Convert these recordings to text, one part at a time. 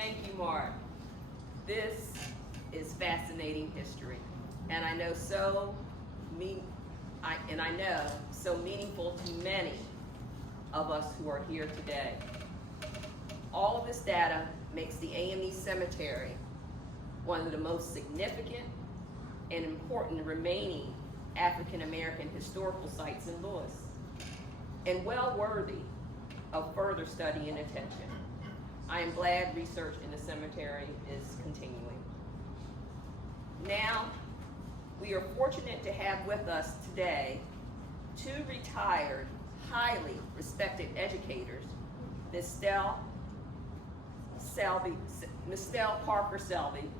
Thank you, Mark. This is fascinating history, and I know so meaningful to many of us who are here today. All of this data makes the AME Cemetery one of the most significant and important remaining African American historical sites in Lewes, and well worthy of further study and attention. I am glad research in the cemetery is continuing. Now, we are fortunate to have with us today two retired, highly respected educators, Ms. Stell Parker-Selby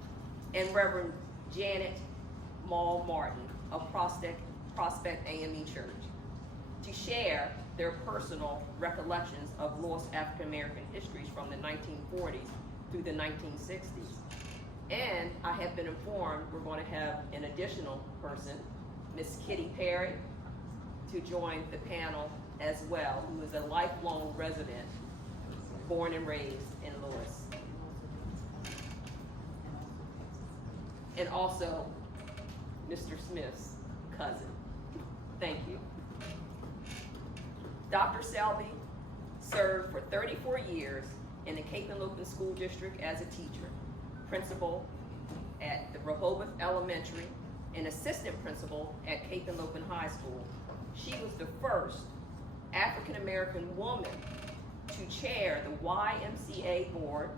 and Reverend Janet Maull-Martin of Prospect AME Church, to share their personal recollections of Lewes African American histories from the 1940s through the 1960s. And I have been informed we're going to have an additional person, Miss Kitty Perry, to join the panel as well, who is a lifelong resident, born and raised in Lewes. And also Mr. Smith's cousin. Thank you. Dr. Selby served for 34 years in the Cape and Lopin School District as a teacher, principal at the Rehoboth Elementary, and assistant principal at Cape and Lopin High School. She was the first African American woman to chair the YMCA board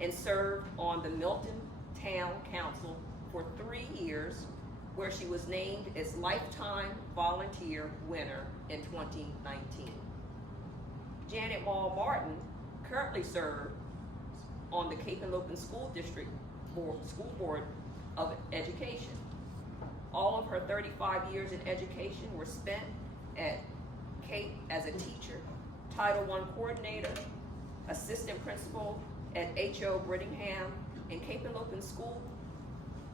and served on the Milton Town Council for 3 years, where she was named as Lifetime Volunteer winner in 2019. Janet Maull-Martin currently serves on the Cape and Lopin School District School Board of Education. All of her 35 years in education were spent at Cape as a teacher, Title I coordinator, assistant principal at H.O. Brittingham, and Cape and Lopin School,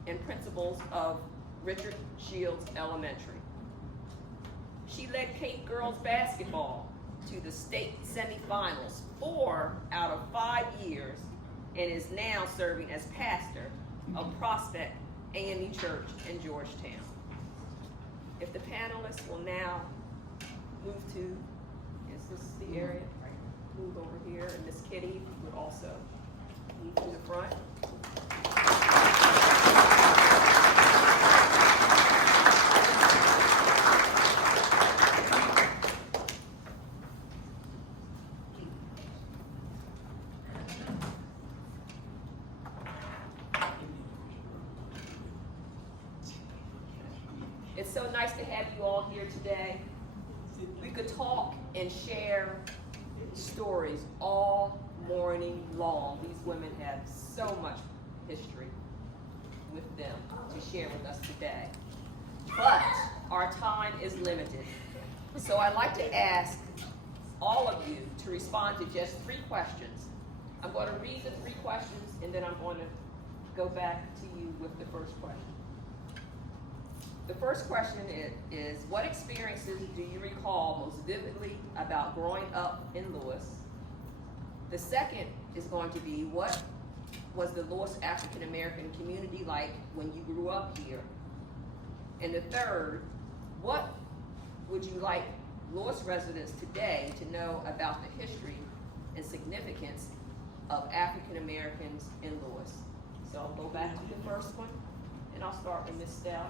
and principals of Richard Shields Elementary. She led Cape girls basketball to the state semifinals 4 out of 5 years, and is now serving as pastor of Prospect AME Church in Georgetown. If the panelists will now move to, is this the area? Move over here, and Miss Kitty would also move to the front. It's so nice to have you all here today. We could talk and share stories all morning long. These women have so much history with them to share with us today. But our time is limited. So I'd like to ask all of you to respond to just 3 questions. I'm going to read the 3 questions, and then I'm going to go back to you with the first question. The first question is, what experiences do you recall most vividly about growing up in Lewes? The second is going to be, what was the Lewes African American community like when you grew up here? And the third, what would you like Lewes residents today to know about the history and significance of African Americans in Lewes? So I'll go back to the first one, and I'll start with Ms. Stell.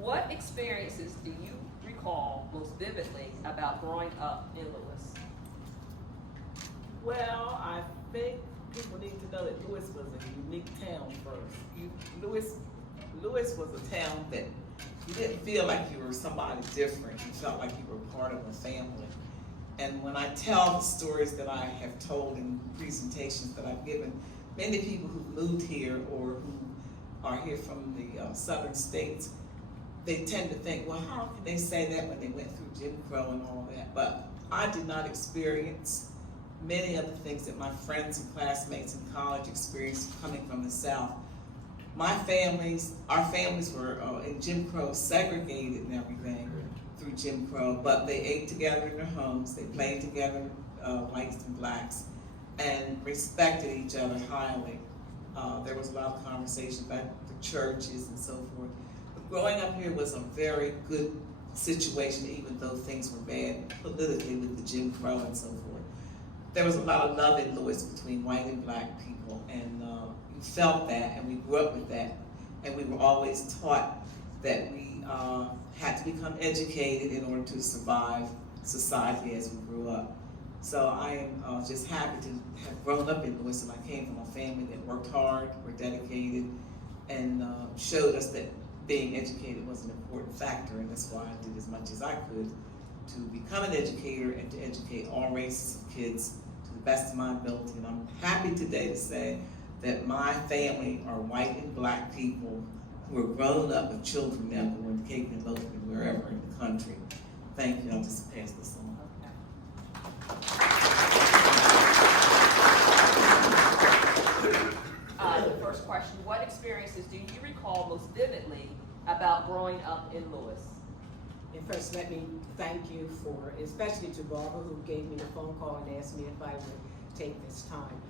What experiences do you recall most vividly about growing up in Lewes? Well, I think people need to know that Lewes was a unique town first. Lewes was a town that you didn't feel like you were somebody different. You felt like you were part of a family. And when I tell the stories that I have told in presentations that I've given, many people who've moved here or who are here from the southern states, they tend to think, well, how can they say that when they went through Jim Crow and all that? But I did not experience many of the things that my friends and classmates in college experienced coming from the South. Our families were in Jim Crow, segregated and everything through Jim Crow, but they ate together in their homes, they played together, whites and blacks. and respected each other highly. There was a lot of conversation about the churches and so forth. But growing up here was a very good situation, even though things were bad politically with the Jim Crow and so forth. There was a lot of love in Lewes between white and black people, and you felt that, and we grew up with that. And we were always taught that we had to become educated in order to survive society as we grew up. So I am just happy to have grown up in Lewes, and I came from a family that worked hard, were dedicated, and showed us that being educated was an important factor, and that's why I did as much as I could to become an educator and to educate all races of kids to the best of my ability. And I'm happy today to say that my family are white and black people who are grown up with children now who are in Cape and Logan and wherever in the country. Thank you. I'll just pass this on. The first question, what experiences do you recall most vividly about growing up in Lewes? And first, let me thank you for, especially to Barbara, who gave me the phone call and asked me if I would take this time.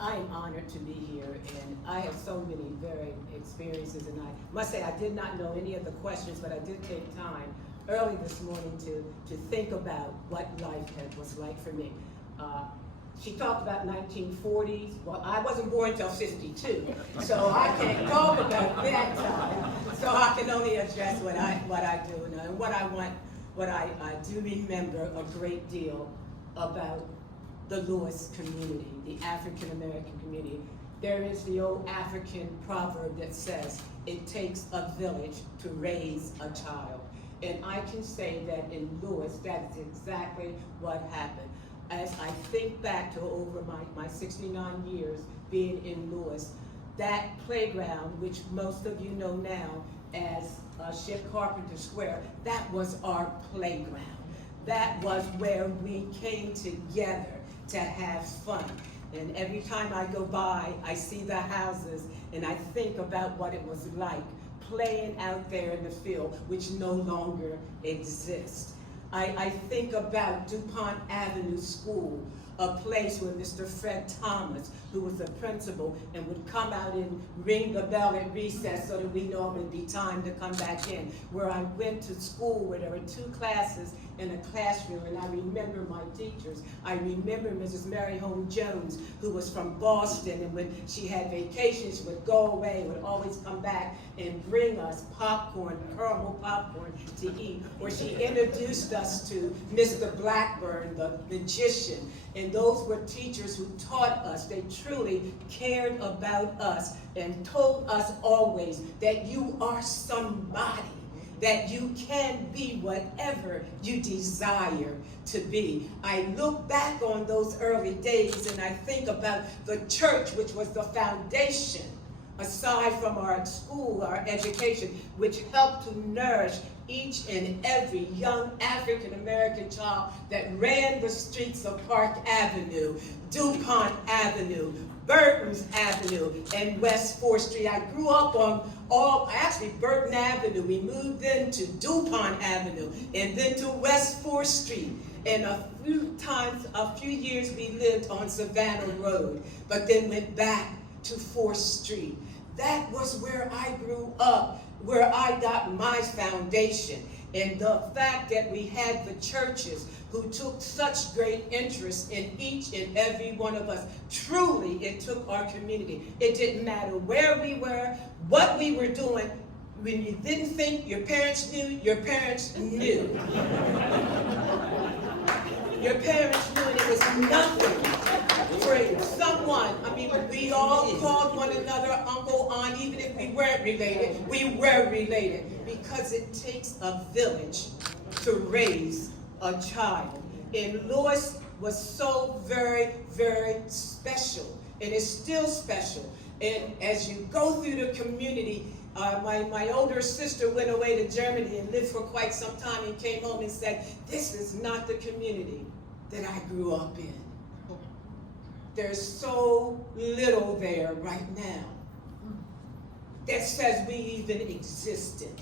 I am honored to be here, and I have so many varied experiences, and I must say I did not know any of the questions, but I did take time early this morning to think about what life was like for me. She talked about 1940s. Well, I wasn't born till 52, so I can't talk about that time. So I can only address what I do and what I do remember a great deal about the Lewes community, the African American community. There is the old African proverb that says, it takes a village to raise a child. And I can say that in Lewes, that is exactly what happened. As I think back to over my 69 years being in Lewes, that playground, which most of you know now as Ship Carpenter Square, that was our playground. That was where we came together to have fun. And every time I go by, I see the houses and I think about what it was like playing out there in the field, which no longer exists. I think about DuPont Avenue School, a place where Mr. Fred Thomas, who was the principal, and would come out and ring the bell at recess so that we know it would be time to come back in. Where I went to school where there were 2 classes in a classroom, and I remember my teachers. I remember Mrs. Mary Holmes Jones, who was from Boston, and when she had vacations, she would go away, would always come back and bring us popcorn, caramel popcorn to eat. Or she introduced us to Mr. Blackburn, the magician. And those were teachers who taught us. They truly cared about us and told us always that you are somebody, that you can be whatever you desire to be. I look back on those early days and I think about the church, which was the foundation, aside from our school, our education, which helped to nourish each and every young African American child that ran the streets of Park Avenue, DuPont Avenue, Burton's Avenue, and West 4th Street. I grew up on Burton Avenue. We moved into DuPont Avenue and then to West 4th Street. And a few years we lived on Savannah Road, but then went back to 4th Street. That was where I grew up, where I got my foundation. And the fact that we had the churches who took such great interest in each and every one of us, truly it took our community. It didn't matter where we were, what we were doing. When you didn't think your parents knew, your parents knew. Your parents knew, and it was nothing for someone. I mean, we all called one another uncle, aunt, even if we weren't related. We were related because it takes a village to raise a child. And Lewes was so very, very special, and it's still special. And as you go through the community, my older sister went away to Germany and lived for quite some time and came home and said, this is not the community that I grew up in. There's so little there right now that says we even existed.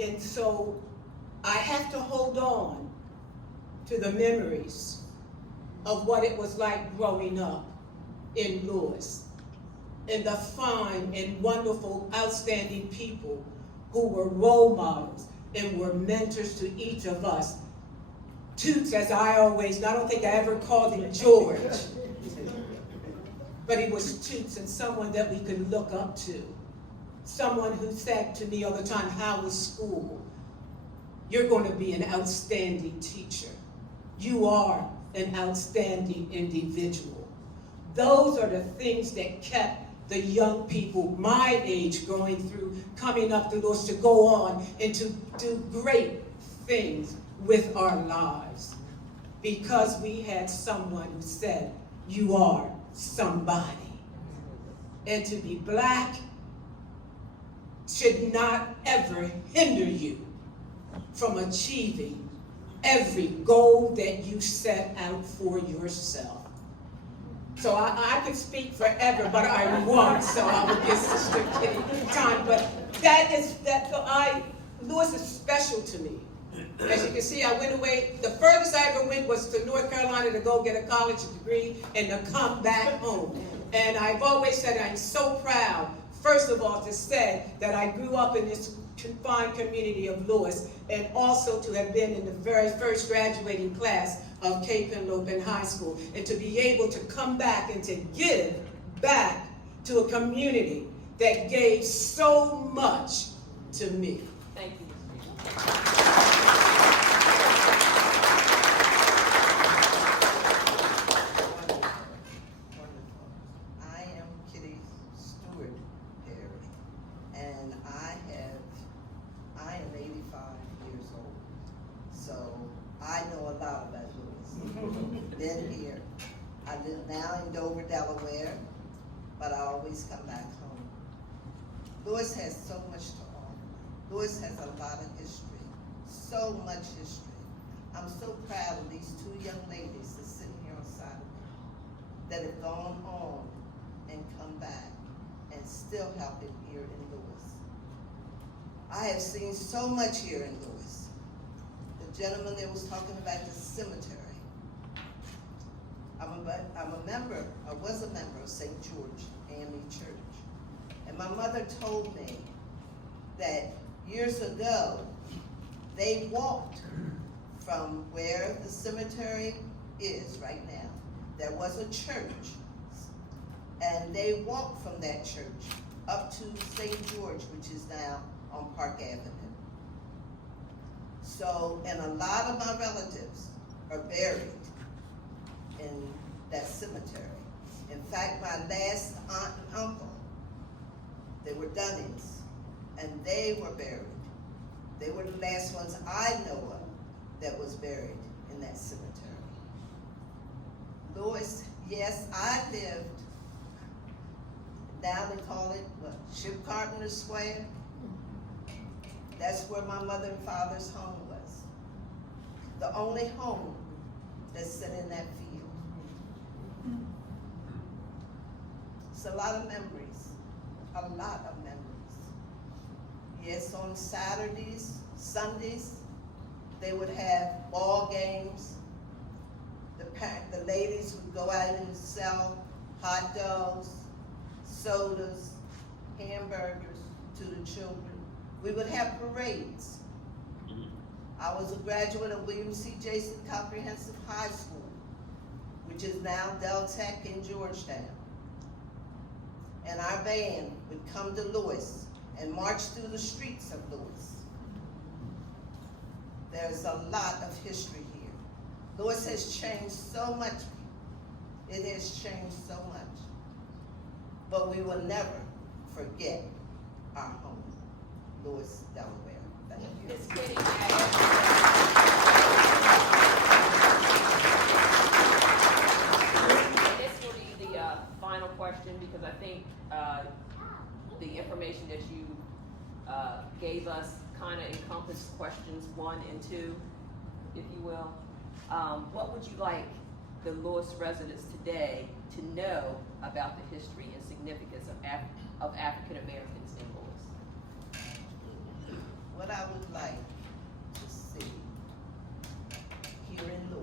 And so I have to hold on to the memories of what it was like growing up in Lewes, and the fine and wonderful, outstanding people who were role models and were mentors to each of us. Toots, as I don't think I ever called him George, but he was Toots, and someone that we could look up to. Someone who said to me all the time, how was school? You're going to be an outstanding teacher. You are an outstanding individual. Those are the things that kept the young people my age going through, coming up through those to go on and to do great things with our lives. Because we had someone who said, you are somebody. And to be black should not ever hinder you from achieving every goal that you set out for yourself. So I could speak forever, but I won't, so I will give Sister Kitty time. But Lewes is special to me. As you can see, I went away, the furthest I ever went was to North Carolina to go get a college degree and to come back home. And I've always said I'm so proud, first of all, to say that I grew up in this confined community of Lewes, and also to have been in the very first graduating class of Cape Henlopen High School, and to be able to come back and to give back to a community that gave so much to me. Thank you, Ms. I am Kitty Stewart Perry, and I am 85 years old, so I know a lot about Lewes. Been here. I live now in Dover, Delaware, but I always come back home. Lewes has so much to offer. Lewes has a lot of history, so much history. I'm so proud of these two young ladies that sit here on side of me that have gone on and come back and still helping here in Lewes. I have seen so much here in Lewes. The gentleman that was talking about the cemetery. I was a member of St. George AME Church. And my mother told me that years ago, they walked from where the cemetery is right now. There was a church, and they walked from that church up to St. George, which is now on Park Avenue. So, and a lot of my relatives are buried in that cemetery. In fact, my last aunt and uncle, they were Dunnings, and they were buried. They were the last ones I know of that was buried in that cemetery. Lewes, yes, I lived, now they call it, what, Ship Carpenter Square? That's where my mother and father's home was. The only home that's set in that field. It's a lot of memories, a lot of memories. Yes, on Saturdays, Sundays, they would have ball games. The ladies would go out and sell hot dogs, sodas, hamburgers to the children. We would have parades. I was a graduate of William C. Jason Comprehensive High School, which is now Del Tech in Georgetown. And our band would come to Lewes and march through the streets of Lewes. There's a lot of history here. Lewes has changed so much. It has changed so much. But we will never forget our home, Lewes, Delaware. Thank you. Ms. Kitty, this will be the final question, because I think the information that you gave us kind of encompassed questions 1 and 2, if you will. What would you like the Lewes residents today to know about the history and significance of African Americans in Lewes? What I would like to see here in Lewes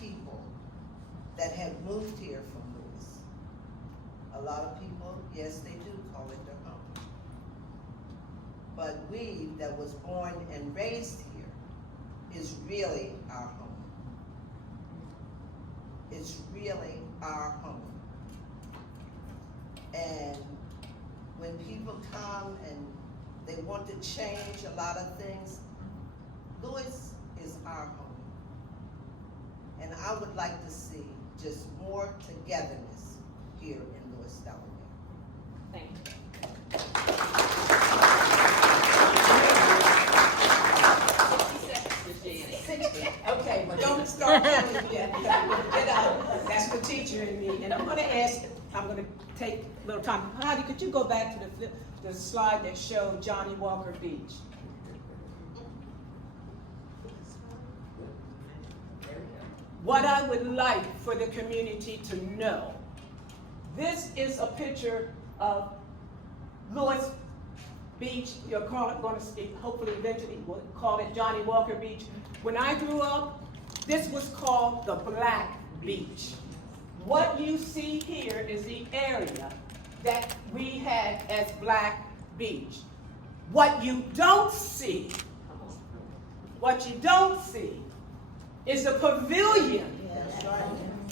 people that have moved here from Lewes. A lot of people, yes, they do call it their home. But we that was born and raised here is really our home. It's really our home. And when people come and they want to change a lot of things, Lewes is our home. And I would like to see just more togetherness here in Lewes, Delaware. Thank you. 60 seconds, Miss Janet. Okay, but don't start telling me yet, because I'm gonna get out. That's the teacher in me, and I'm gonna take a little time. Heidi, could you go back to the slide that showed Johnny Walker Beach? What I would like for the community to know, this is a picture of Lewes Beach. You're going to hopefully eventually we'll call it Johnny Walker Beach. When I grew up, this was called the Black Beach. What you see here is the area that we had as Black Beach. What you don't see is the pavilion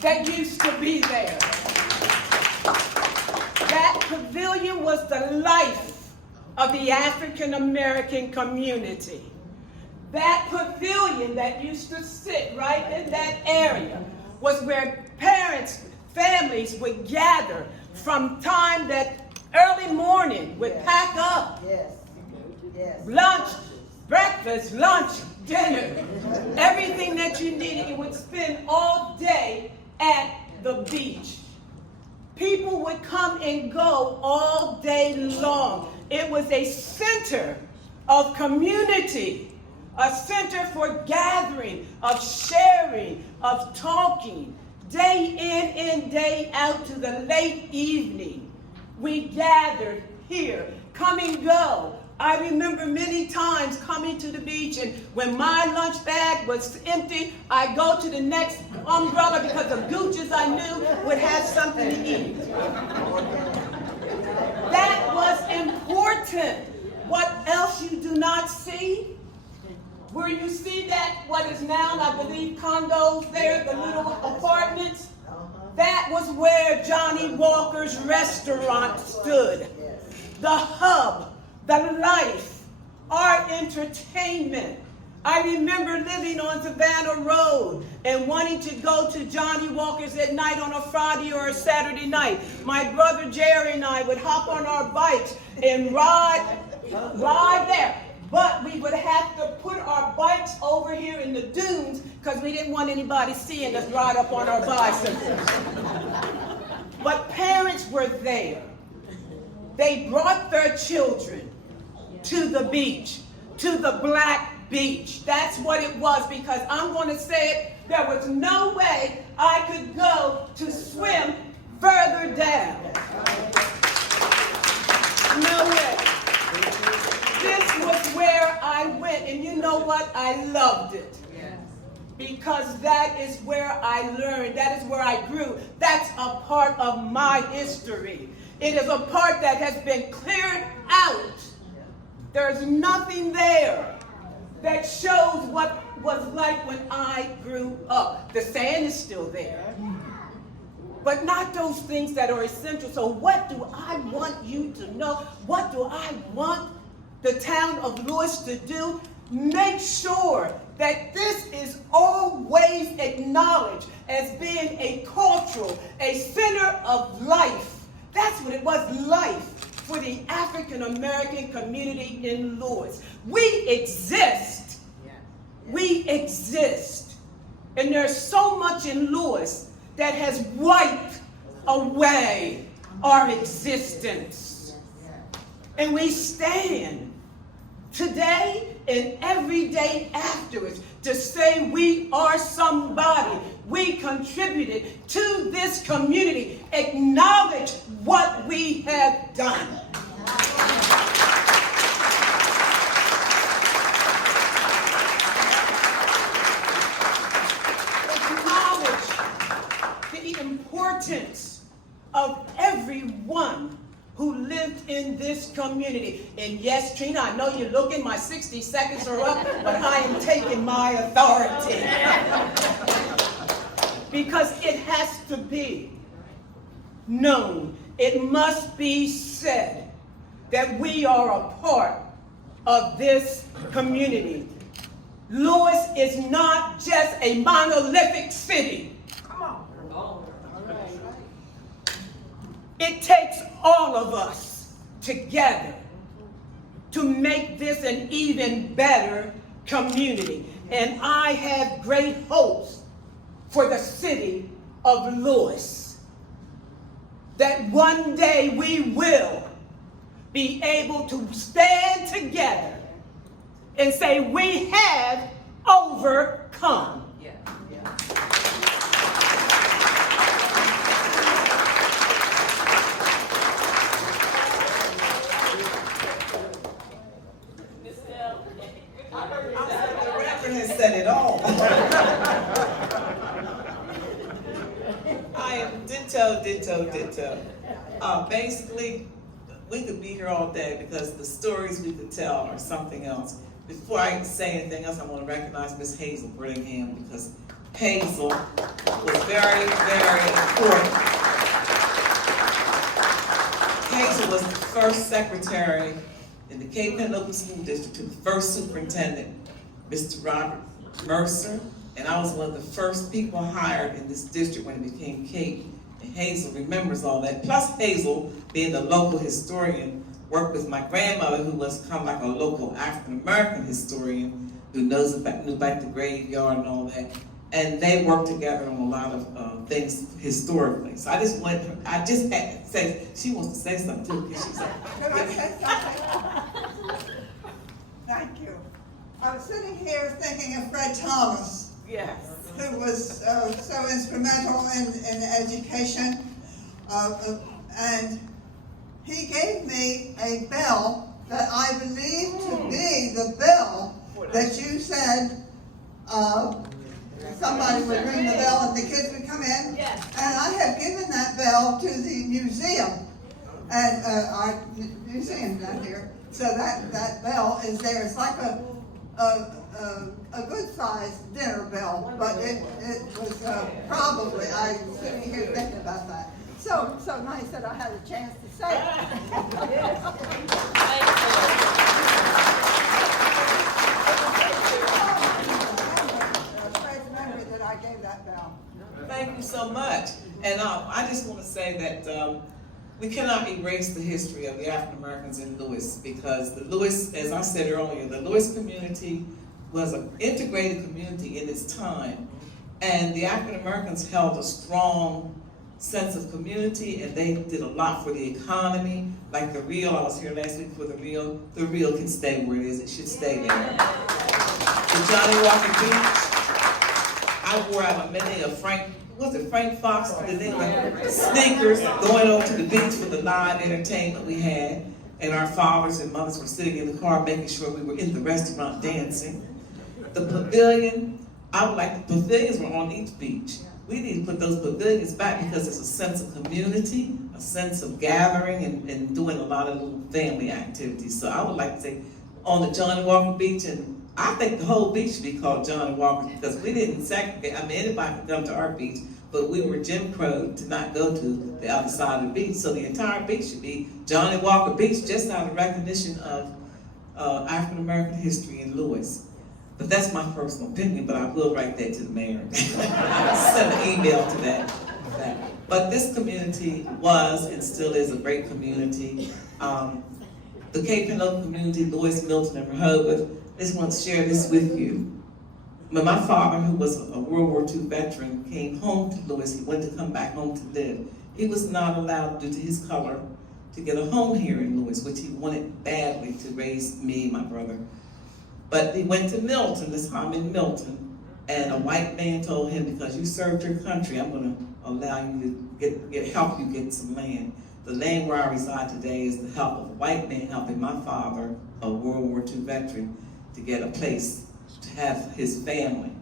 that used to be there. That pavilion was the life of the African American community. That pavilion that used to sit right in that area was where parents, families would gather from time that early morning would pack up. Lunch, breakfast, lunch, dinner, everything that you needed. You would spend all day at the beach. People would come and go all day long. It was a center of community, a center for gathering, of sharing, of talking, day in and day out to the late evening. We gathered here, come and go. I remember many times coming to the beach, and when my lunch bag was empty, I'd go to the next umbrella because the gooches I knew would have something to eat. That was important. What else you do not see? Where you see that, what is now, I believe, condos there, the little apartments, that was where Johnny Walker's restaurant stood. The hub, the life, our entertainment. I remember living on Savannah Road and wanting to go to Johnny Walker's at night on a Friday or a Saturday night. My brother Jerry and I would hop on our bikes and ride there. But we would have to put our bikes over here in the dunes because we didn't want anybody seeing us ride up on our bicycles. But parents were there. They brought their children to the beach, to the Black Beach. That's what it was, because I'm going to say it, there was no way I could go to swim further down. No way. This was where I went, and you know what? I loved it. Because that is where I learned, that is where I grew. That's a part of my history. It is a part that has been cleared out. There's nothing there that shows what was like when I grew up. The sand is still there, but not those things that are essential. So what do I want you to know? What do I want the town of Lewes to do? Make sure that this is always acknowledged as being a cultural, a center of life. That's what it was, life for the African American community in Lewes. We exist. We exist. And there's so much in Lewes that has wiped away our existence. And we stand today and every day afterwards to say we are somebody. We contributed to this community. Acknowledge what we have done. Now importance of everyone who lived in this community. And yes, Trina, I know you're looking, my 60 seconds are up, but I am taking my authority. Because it has to be known, it must be said that we are a part of this community. Lewes is not just a monolithic city. Come on. It takes all of us together to make this an even better community. And I have great hopes for the city of Lewes, that one day we will be able to stand together and say we have overcome. Yeah. The Reverend has said it all. I am ditto. Basically, we could be here all day because the stories we could tell are something else. Before I say anything else, I want to recognize Miss Hazel Brittingham, because Hazel was very, very important. Hazel was the first secretary in the Cape Henn Local School District to the first superintendent, Mr. Robert Mercer, and I was one of the first people hired in this district when it became Cape. And Hazel remembers all that. Plus Hazel, being a local historian, worked with my grandmother, who was kind of like a local African American historian, who knew about the graveyard and all that. And they worked together on a lot of things historically. So I just had to say, she wants to say something too, because she's like, Can I say something? Thank you. I was sitting here thinking of Fred Thomas, yes. who was so instrumental in education, and he gave me a bell that I believe to be the bell that you said somebody would ring the bell and the kids would come in. Yes. And I have given that bell to the museum, and our museum down here. So that bell is there. It's like a good sized dinner bell, but it was probably, I was sitting here thinking about that. So nice that I had a chance to say it. Fred's memory that I gave that bell. Thank you so much. And I just want to say that we cannot erase the history of the African Americans in Lewes, because the Lewes, as I said earlier, the Lewes community was an integrated community in its time. And the African Americans held a strong sense of community, and they did a lot for the economy. Like the Rio, I was here last week for the Rio can stay where it is, it should stay there. The Johnny Walker Beach, I wore out a many of Frank Fox, sneakers, going over to the beach for the live entertainment we had, and our fathers and mothers were sitting in the car making sure we were in the restaurant dancing. The pavilion, the pavilions were on each beach. We need to put those pavilions back because it's a sense of community, a sense of gathering and doing a lot of little family activities. So I would like to say on the Johnny Walker Beach, and I think the whole beach should be called Johnny Walker, because we didn't segregate. I mean, anybody could come to our beach, but we were Jim Crow to not go to the other side of the beach. So the entire beach should be Johnny Walker Beach, just out of recognition of African American history in Lewes. But that's my personal opinion, but I will write that to the mayor. Send an email to that. But this community was and still is a great community. The Cape Henn local community, Lewes, Milton, and Rehoboth, I just want to share this with you. When my father, who was a World War II veteran, came home to Lewes, he wanted to come back home to live. He was not allowed, due to his color, to get a home here in Lewes, which he wanted badly to raise me and my brother. But he went to Milton, this time in Milton, and a white man told him, because you served your country, I'm going to allow you to help you get some land. The land where I reside today is the help of a white man helping my father, a World War II veteran, to get a place to have his family.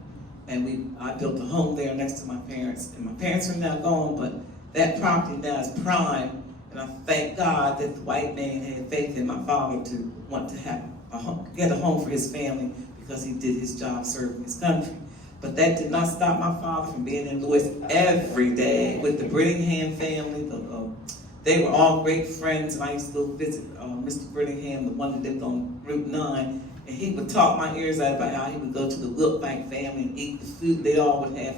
and I built a home there next to my parents, and my parents are now gone, but that property now is prime, and I thank God that the white man had faith in my father to want to have get a home for his family, because he did his job serving his country. But that did not stop my father from being in Lewes every day with the Brittingham family. They were all great friends, and I used to go visit Mr. Brittingham, the one that lived on Route 9, and he would talk my ears out about how he would go to the Wilkbank family and eat the food. They all would have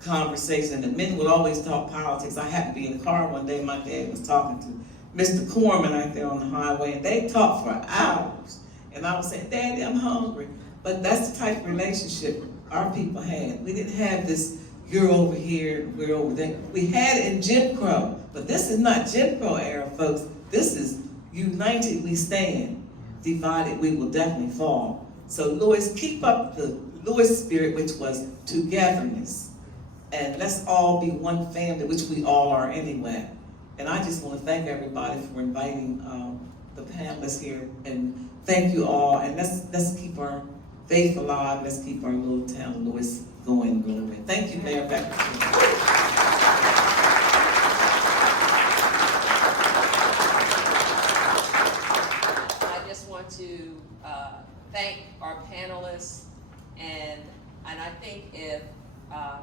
conversation, and the men would always talk politics. I happened to be in the car one day, my dad was talking to Mr. Corman out there on the highway, and they talked for hours. And I was saying, Daddy, I'm hungry. But that's the type of relationship our people had. We didn't have this, you're over here, we're over there. We had it in Jim Crow, but this is not Jim Crow era, folks. This is united we stand, divided we will definitely fall. So Lewes, keep up the Lewes spirit, which was togetherness. And let's all be one family, which we all are anyway. And I just want to thank everybody for inviting the panelists here, and thank you all. And let's keep our faith alive. Let's keep our little town Lewes going and growing. Thank you, Mayor. Back to you. I just want to thank our panelists, and I think if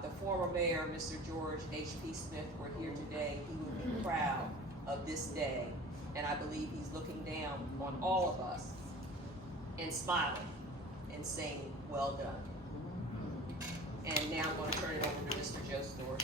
the former mayor, Mr. George H.P. Smith, were here today, he would be proud of this day, and I believe he's looking down on all of us and smiling and saying, well done. And now I'm going to turn it over to Mr. Joe Stewart.